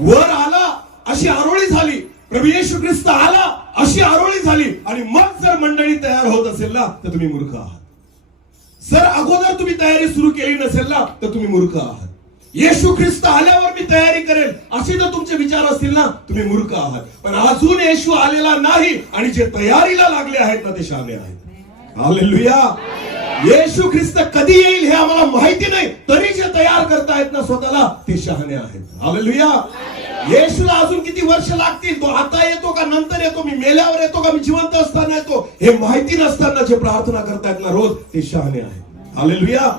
वर आला अशी आरोळी झाली. प्रभू येशू ख्रिस्त आला अशी आरोळी झाली. आणि मग जर मंडळी तयार होत असेल ना तर तुम्ही मूर्ख आहात. जर अगोदर तुम्ही तयारी सुरू केली नसेल ना तर तुम्ही मूर्ख आहात. येशू ख्रिस्त आल्यावर मी तयारी करेल. असे जर तुमचे विचार असतील ना तुम्ही मूर्ख आहात. पण अजून येशू आलेला नाही आणि जे तयारीला लागले आहेत ना ते शहाणे आहेत. हालेलुया. येशू ख्रिस्त कधी येईल हे आम्हाला माहिती नाही तरी आहेत ना स्वतःला ते शहाणे आहेत. हालेलुया येशूला अजून किती वर्ष लागतील? तो आता येतो का? नंतर येतो? मी मेल्यावर येतो का? मी जिवंत असताना येतो? हे माहिती नसताना जे प्रार्थना करतायत ना रोज ते शहाणे आहेत. हालेलुया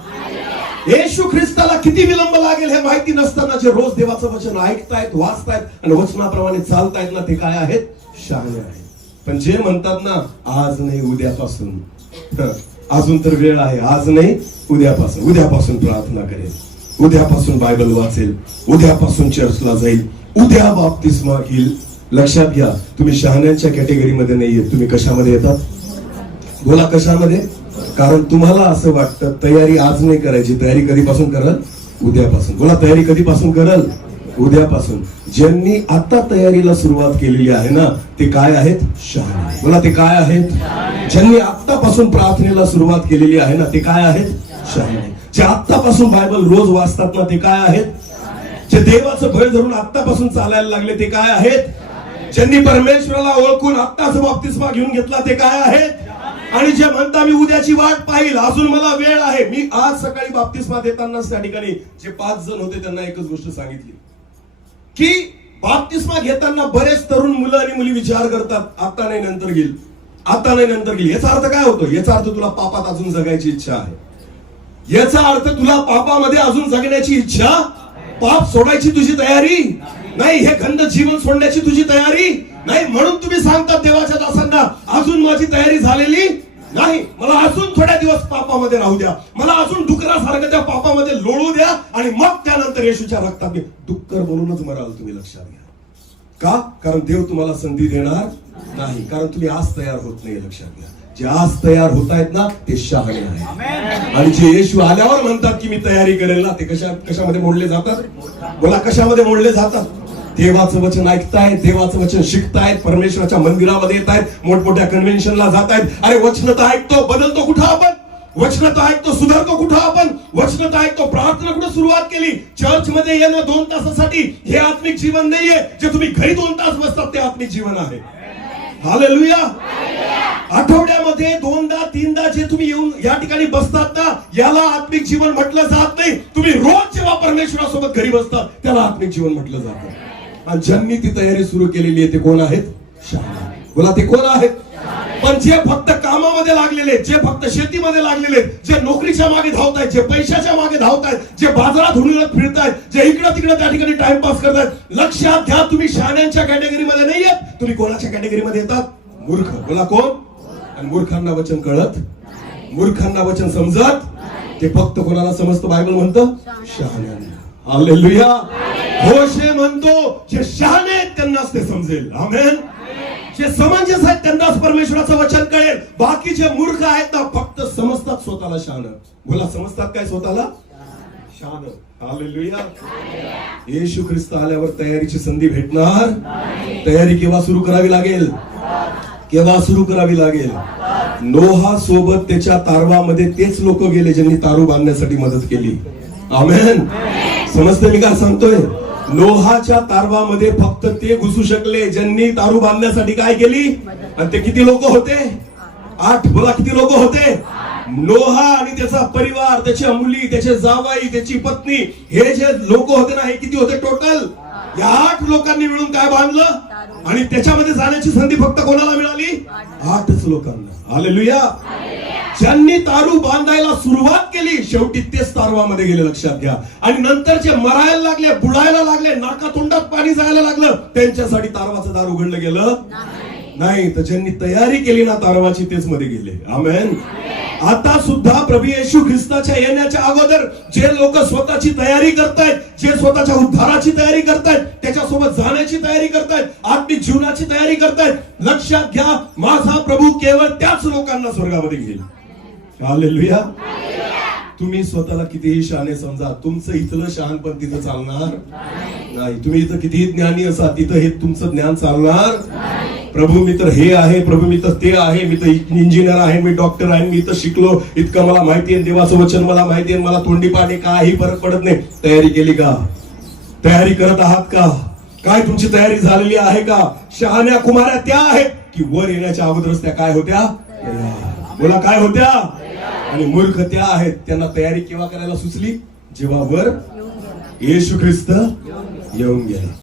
येशू ख्रिस्ताला किती विलंब लागेल हे माहिती नसताना जे रोज देवाचं वचन ऐकतायत वाचतायत आणि वचनाप्रमाणे चालतायत ना ते काय आहेत? शहाणे आहेत. पण जे म्हणतात ना आज नाही उद्यापासून. तर अजून तर वेळ आहे. आज नाही उद्यापासून. उद्यापासून प्रार्थना करेल उद्यापासून बायबल वाचेल उद्यापासून चर्चला जाईल उद्या बाप्तिस्मा येईल. लक्षात घ्या तुम्ही शहाण्यांच्या कॅटेगरीमध्ये नाहीये. तुम्ही कशामध्ये येतात? बोला कशामध्ये? कारण तुम्हाला असं वाटतं तयारी आज नाही करायची तयारी कधीपासून करल? उद्यापासून. बोला तयारी कधीपासून करल? उद्यापासून. ज्यांनी आता तयारीला सुरुवात केलेली आहे ना ते काय आहेत? शहाणे. बोला ते काय आहेत? ज्यांनी आतापासून प्रार्थनेला सुरुवात केलेली आहे ना ते काय आहेत? शहाणे. जे आत्तापासून बायबल रोज वाचतात ना ते काय आहेत? जे देवाचं भय धरून आत्तापासून चालायला लागले ते काय आहेत? ज्यांनी परमेश्वराला ओळखून आत्ताच बाप्तिस्मा घेऊन घेतला ते काय आहेत? आणि जे म्हणता मी उद्याची वाट पाहिल अजून मला वेळ आहे. मी आज सकाळी बाप्तिस्मा देतानाच त्या ठिकाणी जे पाच जण होते त्यांना एकच गोष्ट सांगितली. की बाप्तिस्मा घेताना बरेच तरुण मुलं आणि मुली विचार करतात आता नाही नंतर घेईल. आता नाही नंतर घेईल. याचा अर्थ काय होतो? याचा अर्थ तुला पापात अजून जगायची इच्छा आहे. याचा अर्थ तुला पापामध्ये अजून जगण्याची इच्छा पाप सोडायची तुझी तयारी? नाही हे खंड जीवन सोडण्याची तुझी तयारी? नाही म्हणून तुम्ही सांगता देवाच्या दासांना अजून माझी तयारी झालेली नाही. मला अजून थोड्या दिवस पापामध्ये राहू द्या. मला अजून डुकरासारखं त्या पापामध्ये लोळू द्या आणि मग त्यानंतर येशूच्या रक्तात मी डुक्कर म्हणूनच मराल तुम्ही लक्षात घ्या. का? कारण देव तुम्हाला संधी देणार नाही. कारण तुम्ही आज तयार होत नाही लक्षात घ्या. जे आज तयार होत आहेत ना ते शहाणे आहेत. आणि जे येशू आल्यावर म्हणतात की मी तयारी करेल ना ते कशा कशामध्ये मोडले जातात? बोला कशामध्ये मोडले जातात? देवाचं वचन ऐकतायत देवाचं वचन शिकतायत परमेश्वराच्या मंदिरामध्ये येत आहेत मोठमोठ्या कन्व्हेन्शनला जात आहेत अरे वचन तर ऐकतो बदलतो कुठं आपण? वचन तर ऐकतो सुधारतो कुठं आपण? वचन तर ऐकतो प्रार्थना कुठं सुरुवात केली? चर्च मध्ये येणं दोन तासासाठी हे आत्मिक जीवन नाहीये. जे तुम्ही घरी दोन तास बसतात ते आत्मिक जीवन आहे. हालेलुया आठवड्यामध्ये दोनदा तीनदा जे तुम्ही येऊन या ठिकाणी बसतात ना याला आत्मिक जीवन म्हटलं जात नाही. तुम्ही रोज जेव्हा परमेश्वरासोबत घरी बसता त्याला आत्मिक जीवन म्हटलं जातं. आणि ज्यांनी ती तयारी सुरू केलेली आहे ते कोण आहेत? बोला ते कोण आहेत? पण जे फक्त कामामध्ये लागलेले जे फक्त शेतीमध्ये लागलेले जे नोकरीच्या मागे धावत आहेत जे पैशाच्या मागे धावत आहेत जे बाजारात हुंडत फिरतायत जे इकडं तिकडं त्या ठिकाणी टाइमपास करतायत लक्षात घ्या तुम्ही शहाण्यांच्या कॅटेगरीमध्ये नाही आहेत तुम्ही कोणाच्या कॅटेगरीमध्ये येतात? मूर्ख. बोला कोण? आणि मूर्खांना वचन कळत मूर्खांना वचन समजत ते फक्त कोणाला समजतं? बायबल म्हणतं शहाण्यांना. हालेलुया. होशे म्हणतो जे शहाणे आहेत त्यांनाच ते समजेल. आमेन. जे समंजस आहेत त्यांनाच परमेश्वराचं वचन कळेल. बाकी जे मूर्ख आहेत ना फक्त समजतात स्वतःला शहाण. बोला समजतात काय स्वतःला? शहाण. येशू ख्रिस्त आल्यावर तयारीची संधी भेटणार? तयारी केव्हा सुरू करावी लागेल? केव्हा सुरू करावी लागेल. नोहा सोबत त्याच्या तारवामध्ये तेच लोक गेले ज्यांनी तारू बांधण्यासाठी मदत केली. आमेन. समजते मी काय सांगतोय? नोहाच्या तारवामध्ये फक्त ते घुसू शकले ज्यांनी तारू बांधण्यासाठी काय केली? आणि ते किती लोक होते? आठ. बोला किती लोक होते? नोहा आणि त्याचा परिवार त्याच्या मुली त्याचे जावाई त्याची पत्नी हे जे लोक होते ना हे किती होते टोटल या आठ लोकांनी मिळून काय बांधलं? आणि त्याच्यामध्ये जाण्याची संधी फक्त कोणाला मिळाली? आठच. लोकांना. हालेलुया. ज्यांनी तारू बांधायला सुरुवात केली शेवटी तेच तारवामध्ये गेले लक्षात घ्या. आणि नंतर जे मरायला लागले बुडायला लागले नाका तोंडात पाणी जायला लागलं त्यांच्यासाठी तारवाचं दार उघडलं गेलं नाही. तर ज्यांनी तयारी केली ना तारवाची तेच मध्ये गेले. आमेन. आता सुद्धा प्रभू येशू ख्रिस्ताच्या येण्याच्या अगोदर जे लोक स्वतःची तयारी करतायत जे स्वतःच्या उद्धाराची तयारी करतायत त्याच्यासोबत जाण्याची तयारी करतायत आत्मिक जीवनाची तयारी करतायत लक्षात घ्या माझा प्रभू केवळ त्याच लोकांना स्वर्गामध्ये घेईल. हालेलुया तुम्ही स्वतःला कितीही शहाणे समजा तुमचं इथलं शहाणपण तिथं चालणार नाही. तुम्ही इथं कितीही ज्ञानी असा तिथं हे तुमचं ज्ञान चालणार प्रभू मी तर हे आहे प्रभू मी तर ते आहे मी तर इंजिनियर आहे मी डॉक्टर आहे मी तर शिकलो. इतकं मला माहिती आहे देवाचं वचन मला माहिती आहे मला तोंडी पाणी काही फरक पडत नाही. तयारी केली का? तयारी करत आहात का? काय तुमची तयारी झालेली आहे का? शहाण्या कुमाऱ्या त्या आहेत की वर येण्याच्या अगोदरच त्या काय होत्या? बोला काय होत्या? आणि मूर्ख त्या आहेत त्यांना तयारी केव्हा करायला सुचली? जेव्हा वर येशू ख्रिस्त येऊन गेला.